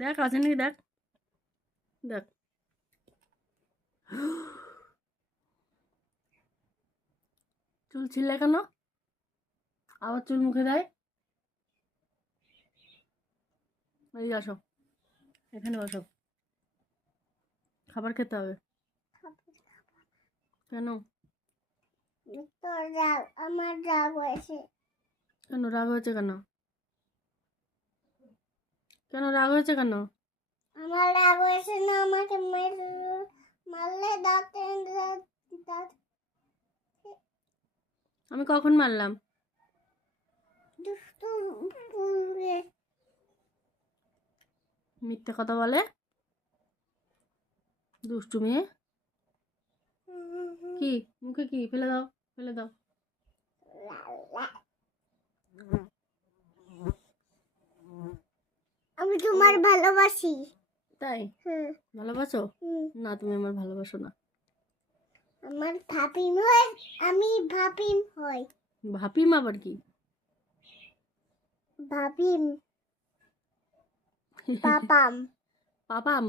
দেখ আছে নাকি দেখ দেখ। চুল ছিলে কেন? আবার চুল মুখে দেয়। এই আসো, এখানে বসো, খাবার খেতে হবে। কেন? তোর রাগ, আমার রাগ হয়েছে। কেন রাগ হয়েছে কেন? কেন রাগ হয়েছে কেন? আমার রাগ হয়েছে না, আমাকে মারলে দাঁতে দাঁত আমি কখন মারলাম? দুষ্টু মিথ্যে কথা বলে, দুষ্টু মেয়ে। কি মুখে কি? ফেলে দাও, ফেলে দাও। আমি তোমার ভালোবাসি। তাই? ভালোবাসো? না, তুমি আমার ভালোবাসো না। আমার ভাপিম হয়, আমি ভাপিম হয়। ভাপিম আবার কি? ভাপিম পাপাম পাপাম।